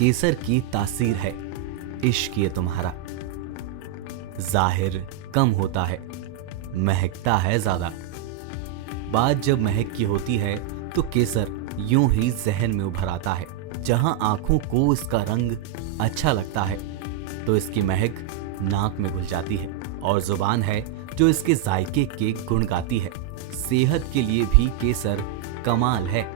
केसर की तासीर है, इश्क ये तुम्हारा। जाहिर कम होता है, महकता है ज्यादा। बात जब महक की होती है तो केसर यूं ही जहन में उभर आता है। जहां आंखों को इसका रंग अच्छा लगता है तो इसकी महक नाक में घुल जाती है, और जुबान है जो इसके जायके के गुण गाती है। सेहत के लिए भी केसर कमाल है।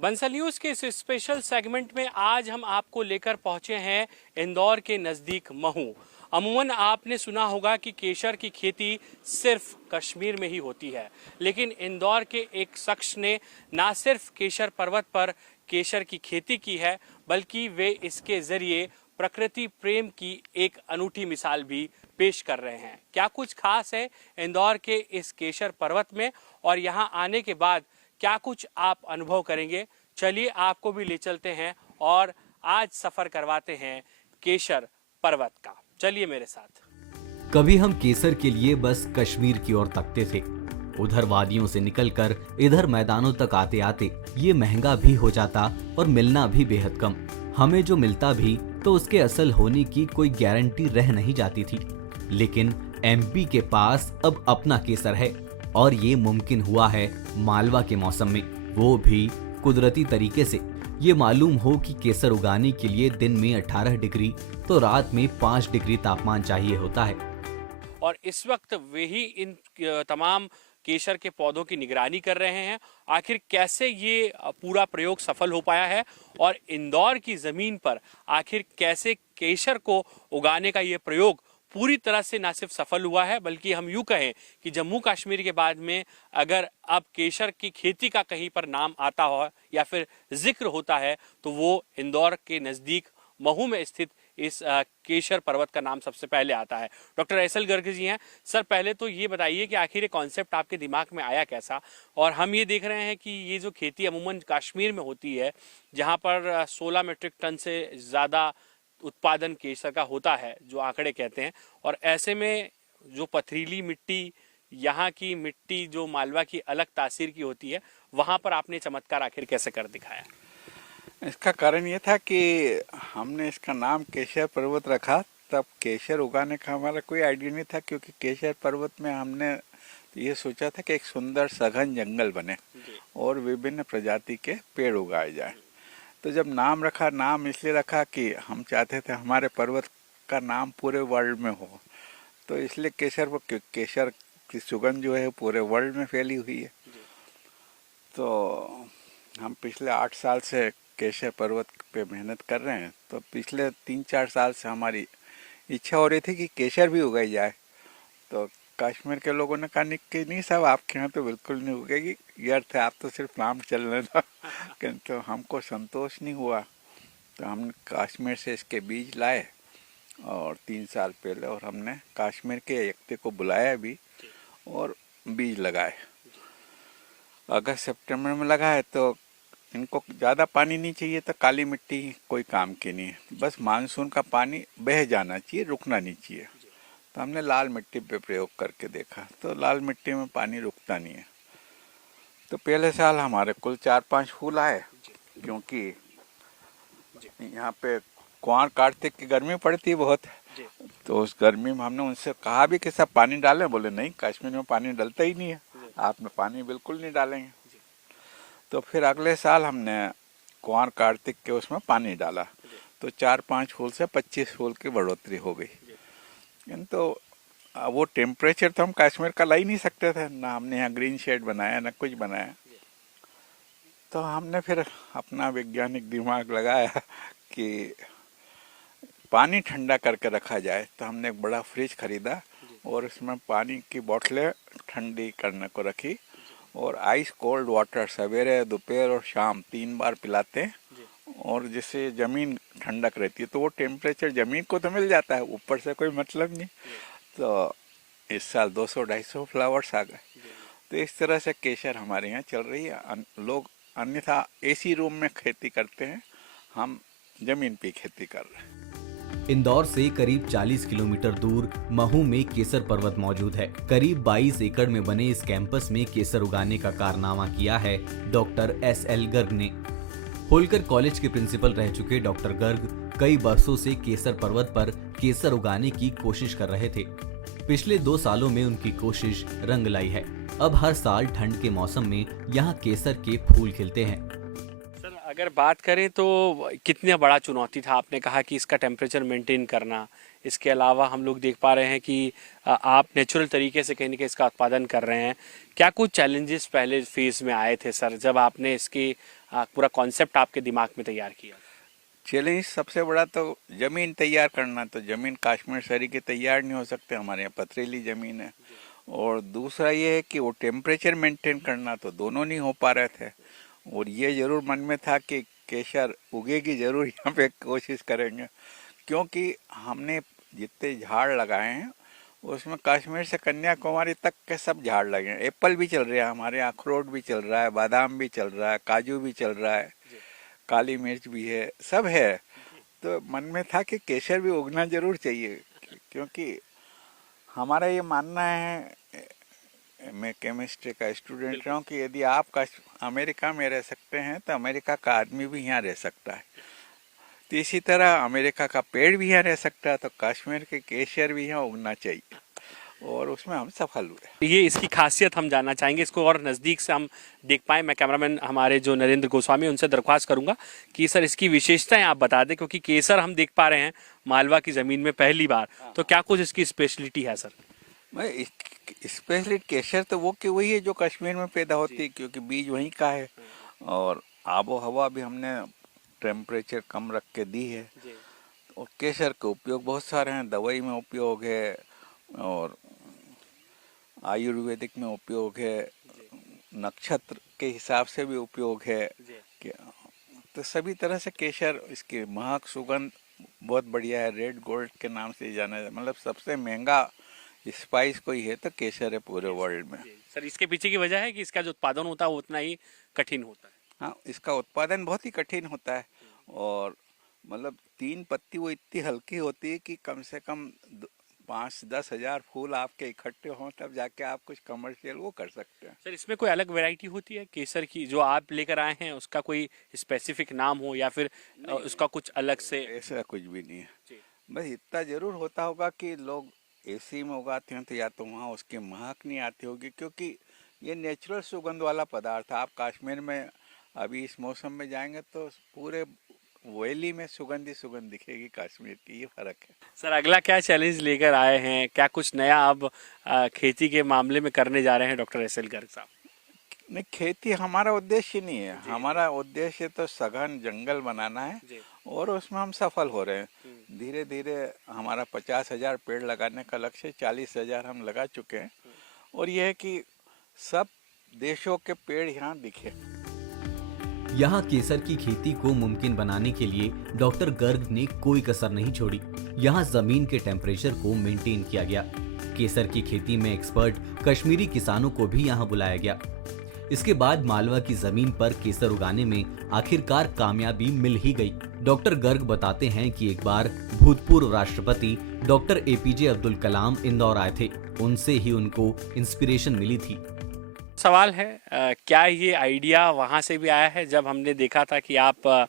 बंसल न्यूज के इस स्पेशल सेगमेंट में आज हम आपको लेकर पहुंचे हैं इंदौर के नजदीक महू। अमूमन आपने सुना होगा कि केसर की खेती सिर्फ कश्मीर में ही होती है, लेकिन इंदौर के एक शख्स ने न सिर्फ केसर पर्वत पर केसर की खेती की है, बल्कि वे इसके जरिए प्रकृति प्रेम की एक अनूठी मिसाल भी पेश कर रहे हैं। क्या कुछ खास है इंदौर के इस केसर पर्वत में, और यहां आने के बाद क्या कुछ आप अनुभव करेंगे? चलिए आपको भी ले चलते हैं और आज सफर करवाते हैं केसर पर्वत का। चलिए मेरे साथ। कभी हम केसर के लिए बस कश्मीर की ओर तकते थे। उधर वादियों से निकलकर इधर मैदानों तक आते आते ये महंगा भी हो जाता और मिलना भी बेहद कम। हमें जो मिलता भी तो उसके असल होने की कोई गारंटी रह नहीं जाती थी। लेकिन एमपी के पास अब अपना केसर है, और ये मुमकिन हुआ है मालवा के मौसम में, वो भी कुदरती तरीके से। ये मालूम हो कि केसर उगाने के लिए दिन में 18 डिग्री तो रात में 5 डिग्री तापमान चाहिए होता है। और इस वक्त वे ही इन तमाम केसर के पौधों की निगरानी कर रहे हैं। आखिर कैसे ये पूरा प्रयोग सफल हो पाया है, और इंदौर की जमीन पर आखिर कैसे केसर को उगाने का ये प्रयोग पूरी तरह से न सिर्फ सफल हुआ है, बल्कि हम यूं कहें कि जम्मू कश्मीर के बाद में अगर अब केसर की खेती का कहीं पर नाम आता हो या फिर जिक्र होता है तो वो इंदौर के नजदीक महू में स्थित इस केसर पर्वत का नाम सबसे पहले आता है। डॉक्टर एसएल गर्ग जी हैं। सर, पहले तो ये बताइए कि आखिर ये कॉन्सेप्ट आपके दिमाग में आया कैसा? और हम ये देख रहे हैं कि ये जो खेती अमूमन कश्मीर में होती है, जहाँ पर 16 मीट्रिक टन से ज़्यादा उत्पादन केसर का होता है, जो आंकड़े कहते हैं, और ऐसे में जो पथरीली मिट्टी, यहाँ की मिट्टी जो मालवा की अलग तासीर की होती है, वहाँ पर आपने चमत्कार आखिर कैसे कर दिखाया? इसका कारण ये था कि हमने इसका नाम केसर पर्वत रखा। तब केसर उगाने का हमारा कोई आइडिया नहीं था, क्योंकि केसर पर्वत में हमने ये सोचा था कि एक सुंदर सघन जंगल बने और विभिन्न प्रजाति के पेड़ उगाए जाए। तो जब नाम रखा, नाम इसलिए रखा कि हम चाहते थे हमारे पर्वत का नाम पूरे वर्ल्ड में हो। तो इसलिए केसर की सुगंध जो है पूरे वर्ल्ड में फैली हुई है। तो हम पिछले 8 साल से केसर पर्वत पे मेहनत कर रहे हैं। तो पिछले 3-4 साल से हमारी इच्छा हो रही थी कि केसर भी उगाई जाए। तो कश्मीर के लोगों ने कहा कि नहीं साहब, आपके यहाँ तो बिल्कुल नहीं उगेगी, यार थे आप तो सिर्फ नाम चलने था। किंतु हमको संतोष नहीं हुआ, तो हमने कश्मीर से इसके बीज लाए और 3 साल पहले, और हमने कश्मीर के व्यक्ति को बुलाया भी और बीज लगाए। अगस्त सितंबर में लगाए तो इनको ज़्यादा पानी नहीं चाहिए था, काली मिट्टी कोई काम की नहीं है, बस मानसून का पानी बह जाना चाहिए, रुकना नहीं चाहिए। तो हमने लाल मिट्टी पे प्रयोग करके देखा, तो लाल मिट्टी में पानी रुकता नहीं है। तो पहले साल हमारे कुल 4-5 फूल आए, क्योंकि यहाँ पे कुआर कार्तिक की गर्मी पड़ती है बहुत। तो उस गर्मी में हमने उनसे कहा भी कि सब पानी डालें, बोले नहीं, कश्मीर में पानी डलता ही नहीं है, आप में पानी बिल्कुल नहीं डालेंगे। तो फिर अगले साल हमने कुआर कार्तिक के उसमें पानी डाला, तो 4-5 फूल से 25 फूल की बढ़ोतरी हो गई। तो वो टेम्परेचर तो हम कश्मीर का ला ही नहीं सकते थे, ना हमने यहाँ ग्रीन शेड बनाया ना कुछ बनाया। तो हमने फिर अपना वैज्ञानिक दिमाग लगाया कि पानी ठंडा करके रखा जाए। तो हमने एक बड़ा फ्रिज खरीदा और उसमें पानी की बोतलें ठंडी करने को रखी, और आइस कोल्ड वाटर सवेरे, दोपहर और शाम 3 बार पिलाते हैं, और जिससे ज़मीन ठंडक रहती है। तो वो टेम्परेचर ज़मीन को तो मिल जाता है, ऊपर से कोई मतलब नहीं। तो इस साल 200-250 फ्लावर्स आ गए। तो इस तरह से केसर हमारे यहाँ चल रही है। लोग अन्यथा एसी रूम में खेती करते हैं, हम ज़मीन पे खेती कर रहे हैं। इंदौर से करीब 40 किलोमीटर दूर महू में केसर पर्वत मौजूद है। करीब 22 एकड़ में बने इस कैंपस में केसर उगाने का कारनामा किया है डॉक्टर एसएल गर्ग ने। होलकर कॉलेज के प्रिंसिपल रह चुके डॉक्टर गर्ग कई वर्षों से केसर पर्वत पर केसर उगाने की कोशिश कर रहे थे। पिछले 2 सालों में उनकी कोशिश रंग लाई है। अब हर साल ठंड के मौसम में यहाँ केसर के फूल खिलते हैं। सर अगर बात करें तो कितना बड़ा चुनौती था, आपने कहा कि इसका टेम्परेचर मेंटेन करना, इसके अलावा हम लोग देख पा रहे हैं कि आप नेचुरल तरीके से कहीं ना कहीं इसका उत्पादन कर रहे हैं। क्या कुछ चैलेंजेस पहले फेज में आए थे सर, जब आपने इसकी पूरा कॉन्सेप्ट आपके दिमाग में तैयार किया? चैलेंज सबसे बड़ा तो जमीन तैयार करना, तो जमीन कश्मीर शहरी की तैयार नहीं हो सकते, हमारे यहाँ पथरीली जमीन है। और दूसरा ये है कि वो टेम्परेचर मेंटेन करना, तो दोनों नहीं हो पा रहे थे। और ये जरूर मन में था कि केसर उगेगी जरूर, यहाँ पे कोशिश करेंगे, क्योंकि हमने जितने झाड़ लगाए हैं उसमें कश्मीर से कन्याकुमारी तक के सब झाड़ लगे हैं। एप्पल भी चल रहा है हमारे यहाँ, अखरोट भी चल रहा है, बादाम भी चल रहा है, काजू भी चल रहा है, काली मिर्च भी है, सब है। तो मन में था कि केसर भी उगना जरूर चाहिए, क्योंकि हमारा ये मानना है, मैं केमिस्ट्री का स्टूडेंट रहा हूँ, कि यदि आप अमेरिका में रह सकते हैं तो अमेरिका का आदमी भी यहाँ रह सकता है। तो इसी तरह अमेरिका का पेड़ भी यहाँ रह सकता है, तो कश्मीर के केसर भी यहाँ उगना चाहिए, और उसमें हम सफल हुए। ये इसकी खासियत हम जानना चाहेंगे, इसको और नज़दीक से हम देख पाएँ। मैं कैमरामैन हमारे जो नरेंद्र गोस्वामी, उनसे दरख्वास्त करूंगा कि सर इसकी विशेषताएं आप बता दें, क्योंकि केसर हम देख पा रहे हैं मालवा की ज़मीन में पहली बार, तो क्या कुछ इसकी स्पेशलिटी है सर? मैं स्पेशली केसर तो वो कि वही है जो कश्मीर में पैदा होती है, क्योंकि बीज वहीं का है, और आबो हवा भी हमने टेम्परेचर कम रख के दी है। और केसर के उपयोग बहुत सारे हैं, दवाई में उपयोग है, और आयुर्वेदिक में उपयोग है, नक्षत्र के हिसाब से भी उपयोग है। तो सभी तरह से केसर, इसकी महक सुगंध बहुत बढ़िया है, रेड गोल्ड के नाम से जाना जाता, मतलब सबसे महंगा स्पाइस कोई है तो केसर है पूरे वर्ल्ड में। सर इसके पीछे की वजह है कि इसका जो उत्पादन होता है वो उतना ही कठिन होता है? हाँ, इसका उत्पादन बहुत ही कठिन होता है, और मतलब 3 पत्ती वो इतनी हल्की होती है कि कम से कम 5-10 हजार फूल आपके इकट्ठे हों, तब जाके आप कुछ कमर्शियल वो कर सकते हैं। सर इसमें कोई अलग वैरायटी होती है केसर की जो आप लेकर आए हैं, उसका कोई स्पेसिफिक नाम हो, या फिर उसका कुछ अलग से? ऐसा कुछ भी नहीं है, बस इतना जरूर होता होगा कि लोग एसी में उगाते हैं तो या तो वहाँ उसकी महक नहीं आती होगी, क्योंकि ये नेचुरल सुगंध वाला पदार्थ है। आप कश्मीर में अभी इस मौसम में जाएंगे तो पूरे वैली में सुगंध दिखेगी कश्मीर की, ये फर्क है। सर अगला क्या चैलेंज लेकर आए हैं, क्या कुछ नया अब खेती के मामले में करने जा रहे हैं डॉक्टर एस एल गर्ग साहब? नहीं, खेती हमारा उद्देश्य नहीं है, हमारा उद्देश्य तो सघन जंगल बनाना है, और उसमें हम सफल हो रहे हैं। धीरे धीरे हमारा 50,000 पेड़ लगाने का लक्ष्य, 40,000 हम लगा चुके हैं, और यह है कि सब देशों के पेड़ यहाँ दिखे। यहाँ केसर की खेती को मुमकिन बनाने के लिए डॉक्टर गर्ग ने कोई कसर नहीं छोड़ी। यहाँ जमीन के टेम्परेचर को मेंटेन किया गया। केसर की खेती में एक्सपर्ट कश्मीरी किसानों को भी यहाँ बुलाया गया। इसके बाद मालवा की जमीन पर केसर उगाने में आखिरकार कामयाबी मिल ही गई। डॉक्टर गर्ग बताते हैं कि एक बार भूतपूर्व राष्ट्रपति डॉक्टर एपीजे अब्दुल कलाम इंदौर आए थे, उनसे ही उनको इंस्पिरेशन मिली थी। सवाल है क्या ये आइडिया वहाँ से भी आया है जब हमने देखा था कि आप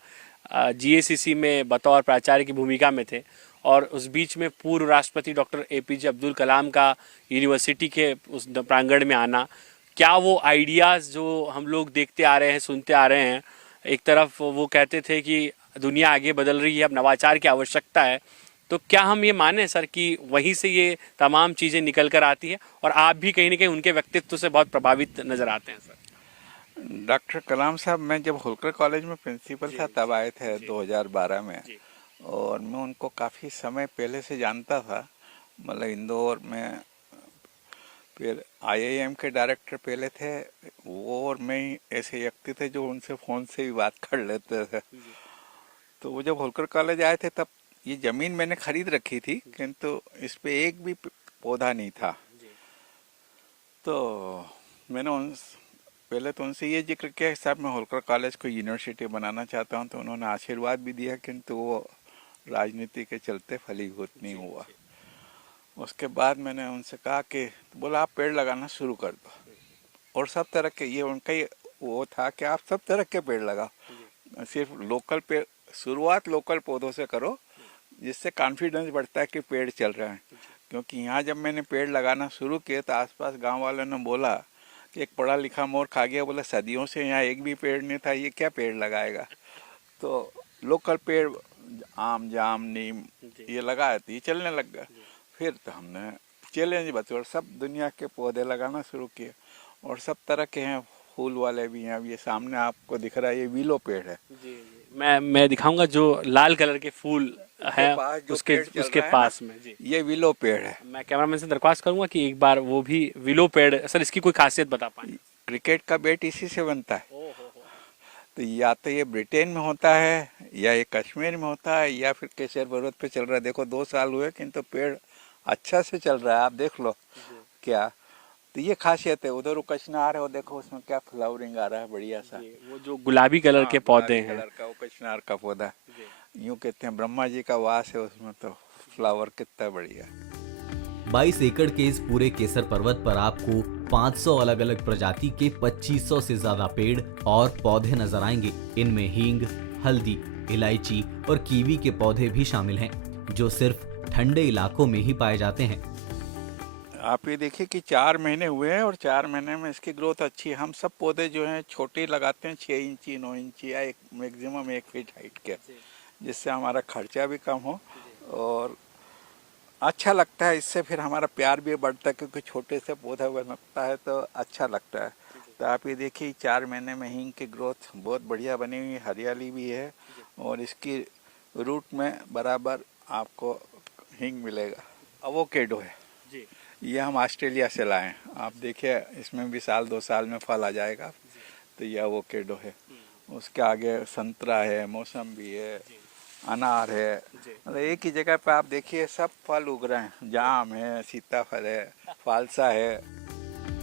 जीएसीसी में बतौर प्राचार्य की भूमिका में थे, और उस बीच में पूर्व राष्ट्रपति डॉक्टर एपीजे अब्दुल कलाम का यूनिवर्सिटी के उस प्रांगण में आना, क्या वो आइडियाज़ जो हम लोग देखते आ रहे हैं, सुनते आ रहे हैं, एक तरफ वो कहते थे कि दुनिया आगे बदल रही है, अब नवाचार की आवश्यकता है, तो क्या हम ये माने सर कि वहीं से ये तमाम चीज़ें निकल कर आती है, और आप भी कहीं ना कहीं उनके व्यक्तित्व से बहुत प्रभावित नज़र आते हैं सर? डॉक्टर कलाम साहब, मैं जब होलकर कॉलेज में प्रिंसिपल था तब आए थे 2012 में, और मैं उनको काफ़ी समय पहले से जानता था, मतलब इंदौर में। फिर आईआईएम के डायरेक्टर पहले थे वो, और मैं ऐसे व्यक्ति थे जो उनसे फ़ोन से भी बात कर लेते थे। तो वो जब होलकर कॉलेज आए थे तब ये ज़मीन मैंने खरीद रखी थी, किंतु इस पे एक भी पौधा नहीं था। तो मैंने पहले तो उनसे ये जिक्र किया कि साहब मैं होलकर कॉलेज को यूनिवर्सिटी बनाना चाहता हूँ, तो उन्होंने आशीर्वाद भी दिया, किंतु वो राजनीति के चलते फलीभूत नहीं हुआ। उसके बाद मैंने उनसे कहा कि, बोला आप पेड़ लगाना शुरू कर दो, और सब तरह के, ये उनका ही वो था कि आप सब तरह के पेड़ लगाओ। सिर्फ लोकल पे शुरुआत लोकल पौधों से करो, जिससे कॉन्फिडेंस बढ़ता है कि पेड़ चल रहे हैं। क्योंकि यहाँ जब मैंने पेड़ लगाना शुरू किए तो आसपास गांव वालों ने बोला कि एक पढ़ा लिखा मोर खा गया, बोला सदियों से यहाँ एक भी पेड़ नहीं था, ये क्या पेड़ लगाएगा। तो लोकल पेड़ आम जाम नीम ये लगाए तो ये चलने लग गया। फिर तो हमने चैलेंज बतौर सब दुनिया के पौधे लगाना शुरू किए, और सब तरह के हैं, फूल वाले भी हैं। अब ये सामने आपको दिख रहा है, ये विलो पेड़ है। जी जी, मैं दिखाऊंगा जो लाल कलर के फूल है पास जो उसके पेड़ चल उसके रहा है पास ना, में। जी, ये विलो पेड़ है। मैं कैमरामैन से दरख्वास्त करूंगा कि एक बार वो भी विलो पेड़, सर इसकी कोई खासियत बता पाए। क्रिकेट का बैट इसी से बनता है। ओ हो। तो या तो ये ब्रिटेन में होता है, या ये कश्मीर में होता है, या फिर केसर पर्वत पे चल रहा है। देखो 2 साल हुए किंतु पेड़ अच्छा से चल रहा है, आप देख लो क्या। तो ये खासियत है। उधर वो कचनार है, वो देखो उसमें क्या फ्लावरिंग आ रहा है बढ़िया सा। वो जो गुलाबी कलर के पौधे गुलाबी हैं। कलर का वो कचनार का पौधा, यूं कहते हैं ब्रह्मा जी का वास है उसमें। तो फ्लावर कितना बढ़िया। 22 एकड़ के इस पूरे केसर पर्वत पर आपको 500 अलग अलग प्रजाति के 2500 से ज्यादा पेड़ और पौधे नजर आएंगे। इनमें हींग, हल्दी, इलायची और कीवी के पौधे भी शामिल हैं, जो सिर्फ ठंडे इलाकों में ही पाए जाते हैं। आप ये देखिए कि 4 महीने हुए हैं और 4 महीने में इसकी ग्रोथ अच्छी है। हम सब पौधे जो हैं छोटे लगाते हैं, 6 इंची 9 इंची या एक मैक्सिमम 1 फीट हाइट के, जिससे हमारा खर्चा भी कम हो और अच्छा लगता है। इससे फिर हमारा प्यार भी बढ़ता है, क्योंकि छोटे से पौधा बनता है तो अच्छा लगता है। तो आप ये देखिए 4 महीने में हींग की ग्रोथ बहुत बढ़िया बनी हुई है, हरियाली भी है, और इसकी रूट में बराबर आपको हींग मिलेगा। अवोकेडो है, ये हम ऑस्ट्रेलिया से लाए हैं। आप देखिए इसमें भी 1-2 साल में फल आ जाएगा। तो ये अवोकेडो है। उसके आगे संतरा है, मौसम्बी है, अनार है। मतलब एक ही जगह पे आप देखिए सब फल उग रहे हैं। जाम है, सीताफल है, फालसा है।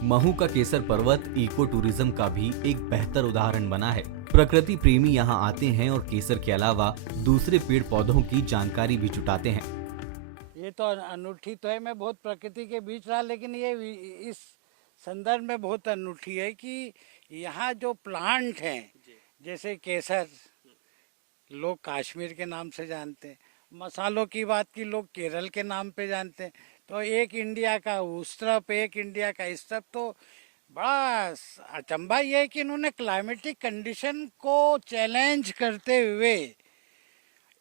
महू का केसर पर्वत इको टूरिज्म का भी एक बेहतर उदाहरण बना है। प्रकृति प्रेमी यहाँ आते हैं और केसर के अलावा दूसरे पेड़ पौधों की जानकारी भी जुटाते हैं। ये तो अनूठी तो है, मैं बहुत प्रकृति के बीच रहा, लेकिन ये इस संदर्भ में बहुत अनूठी है कि यहाँ जो प्लांट हैं, जैसे केसर लोग कश्मीर के नाम से जानते हैं, मसालों की बात की लोग केरल के नाम पे जानते हैं। तो एक इंडिया का उस तरफ, एक इंडिया का इस तरफ। तो बड़ा अचंभा ये है कि इन्होंने क्लाइमेटिक कंडीशन को चैलेंज करते हुए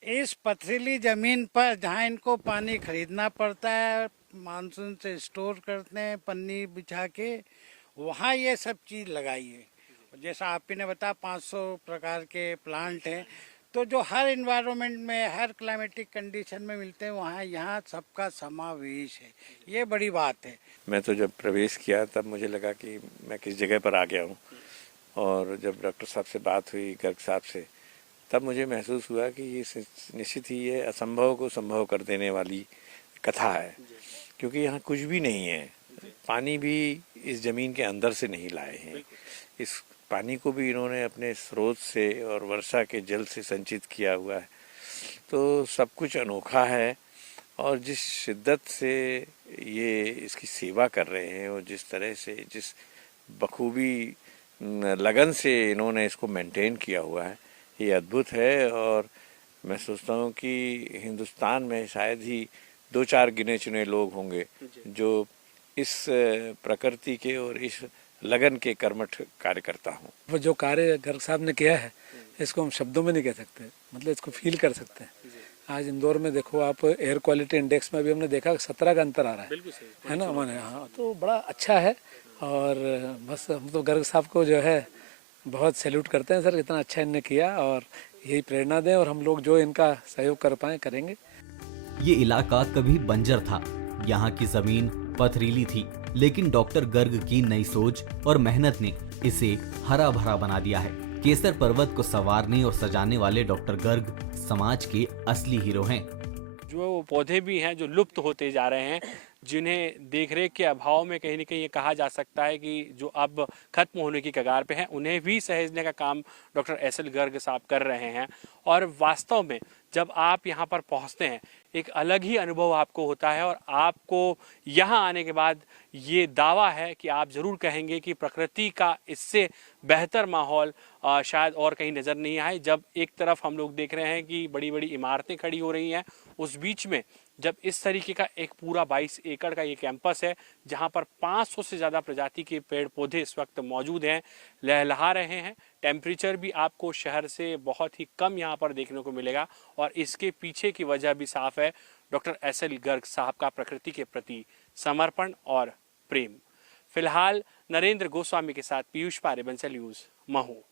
इस पथरीली जमीन पर, जहाँ इनको पानी खरीदना पड़ता है, मानसून से स्टोर करते हैं पन्नी बिछा के, वहाँ ये सब चीज़ लगाई है। जैसा आप ही ने बताया 500 प्रकार के प्लांट हैं, तो जो हर इन्वायरमेंट में, हर क्लाइमेटिक कंडीशन में मिलते हैं, वहाँ यहाँ सबका समावेश है। ये बड़ी बात है। मैं तो जब प्रवेश किया तब मुझे लगा कि मैं किस जगह पर आ गया हूँ, और जब डॉक्टर साहब से बात हुई, गर्ग साहब से, तब मुझे महसूस हुआ कि ये निश्चित ही ये असंभव को संभव कर देने वाली कथा है। क्योंकि यहाँ कुछ भी नहीं है, पानी भी इस ज़मीन के अंदर से नहीं लाए हैं। इस पानी को भी इन्होंने अपने स्रोत से और वर्षा के जल से संचित किया हुआ है। तो सब कुछ अनोखा है, और जिस शिद्दत से ये इसकी सेवा कर रहे हैं और जिस तरह से, जिस बखूबी लगन से इन्होंने इसको मेंटेन किया हुआ है, ये अद्भुत है। और मैं सोचता हूँ कि हिंदुस्तान में शायद ही 2-4 गिने चुने लोग होंगे जो इस प्रकृति के और इस लगन के कर्मठ कार्यकर्ता हूँ। वो जो कार्य गर्ग साहब ने किया है, इसको हम शब्दों में नहीं कह सकते, मतलब इसको फील कर सकते हैं। आज इंदौर में देखो आप, एयर क्वालिटी इंडेक्स में भी हमने देखा 17 का अंतर आ रहा है ना मैंने। हाँ, तो बड़ा अच्छा है। और बस हम तो गर्ग साहब को जो है बहुत सैल्यूट करते हैं सर, इतना अच्छा इन्होंने किया, और यही प्रेरणा दें, और हम लोग जो इनका सहयोग कर पाए करेंगे। ये इलाका कभी बंजर था, यहाँ की जमीन पथरीली थी, लेकिन डॉक्टर गर्ग की नई सोच और मेहनत ने इसे हरा भरा बना दिया है। केसर पर्वत को संवारने और सजाने वाले डॉक्टर गर्ग समाज के असली हीरो हैं। जो पौधे भी हैं जो लुप्त होते जा रहे हैं, जिन्हें देखरेख के अभाव में कहीं न कहीं ये कहा जा सकता है कि जो अब खत्म होने की कगार पे हैं, उन्हें भी सहेजने का काम डॉक्टर एस.एल. गर्ग साहब कर रहे हैं। और वास्तव में जब आप यहाँ पर पहुँचते हैं, एक अलग ही अनुभव आपको होता है, और आपको यहाँ आने के बाद ये दावा है कि आप जरूर कहेंगे कि प्रकृति का इससे बेहतर माहौल शायद और कहीं नजर नहीं आए। जब एक तरफ हम लोग देख रहे हैं कि बड़ी बड़ी इमारतें खड़ी हो रही हैं, उस बीच में जब इस तरीके का एक पूरा 22 एकड़ का ये कैंपस है जहां पर 500 से ज़्यादा प्रजाति के पेड़ पौधे इस वक्त मौजूद हैं, लहलहा रहे हैं। टेम्परेचर भी आपको शहर से बहुत ही कम यहाँ पर देखने को मिलेगा और इसके पीछे की वजह भी साफ है, डॉक्टर एस.एल. गर्ग साहब का प्रकृति के प्रति समर्पण और प्रेम। फिलहाल नरेंद्र गोस्वामी के साथ पीयूष पारे, बंसल न्यूज, महू।